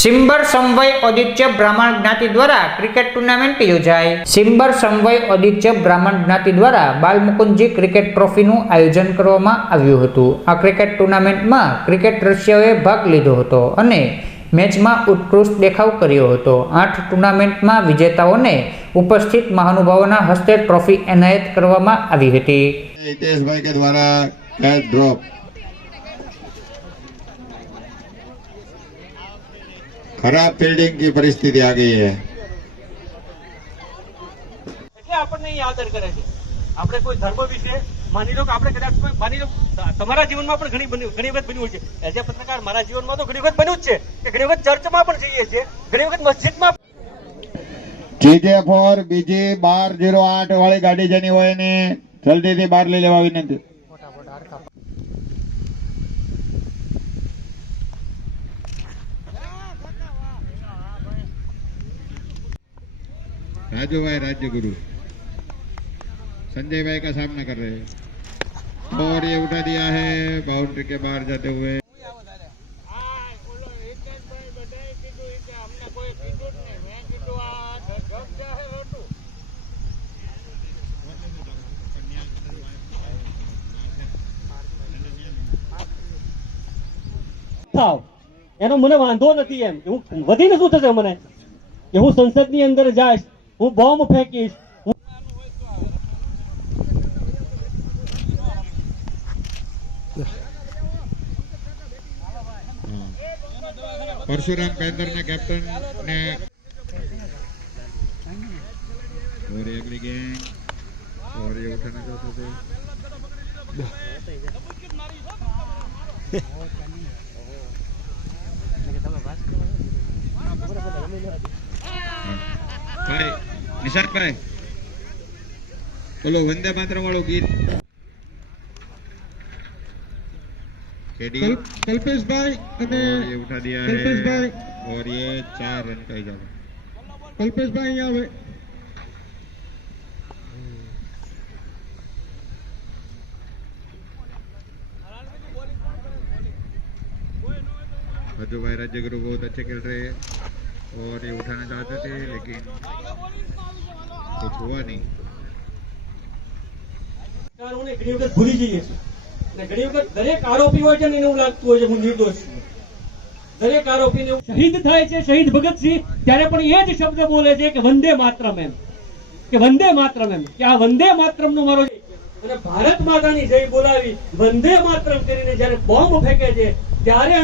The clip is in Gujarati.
સિમ્બર સમવય આદિત્ય બ્રાહ્મણ જ્ઞાતિ દ્વારા ક્રિકેટ ટુર્નામેન્ટ યોજાઈ। સિમ્બર સમવય આદિત્ય બ્રાહ્મણ જ્ઞાતિ દ્વારા બાલમુકુંદજી ક્રિકેટ ટ્રોફીનું આયોજન કરવામાં આવ્યું હતું। આ ક્રિકેટ ટુર્નામેન્ટમાં ક્રિકેટ રસિયાઓએ ભાગ લીધો હતો અને મેચમાં ઉત્કૃષ્ટ દેખાવ કર્યો હતો। 8 ટુર્નામેન્ટમાં વિજેતાઓને ઉપસ્થિત મહાનુભાવોના હસ્તે ટ્રોફી એનાયત કરવામાં આવી હતી। हितेश के द्वारा कैच ड्रॉप खराब फील्डिंग की परिस्थिति आ गई है। એટલે આપણને આદર કરે છે। આપણે કોઈ ધર્મ વિશે માની લો કે આપણે કદાચ કોઈ માની લો તમારા જીવનમાં પણ ઘણી વખત બન્યું છે। એઝ એ પત્રકાર મારા જીવનમાં તો ઘણી વખત બન્યું જ છે કે ઘણી વખત ચર્ચમાં પણ જઈએ છીએ, ઘણી વખત મસ્જિદમાં। TJ4 બીજી 1208 વાળી ગાડી જેની હોય ને જલ્દીથી બહાર લઈ લેવા વિનંતી। राजू भाई राज्य गुरु संजय भाई का सामना कर रहे हैं और ये उठा दिया है बाउंड्री के बाहर जाते हुए। એનો મને વાંધો નથી એમ હું વધીને શું થશે મને કે હું સંસદની અંદર જઈશ, હું બોમ્બ ફેંકીશ। परशुराम पेंदर ने कैप्टन ने और ये अगली गैंग और ये उठाना चाहते थे। भाई निशांत भाई बोलो वंदे मातरम वालों गीत। कल्पेश भाई ये उठा दिया है भाई और ये 4 रन का इजाफा। कल्पेश भाई यहाँ राजू भाई राज्य गुरु बहुत अच्छे खेल रहे हैं और ये उठाना चाहते थे लेकिन कुछ हुआ नहीं। ઘણી વખત ભૂલી જઈએ છીએ અને ઘણી વખત દરેક આરોપી હોય છે ને એને એવું લાગતું હોય છે હું નિર્દોષ છું। દરેક આરોપીને શહીદ થાય છે શહીદ ભગતસિંહ ત્યારે પણ એ જ શબ્દ બોલે છે કે વંદે માતરમ એમ, કે વંદે માતરમ એમ, કે આ વંદે માતરમનો મારો અને ભારત માતાની જય બોલાવી વંદે માતરમ કરીને જ્યારે બોમ્બ ફેંકે છે ત્યારે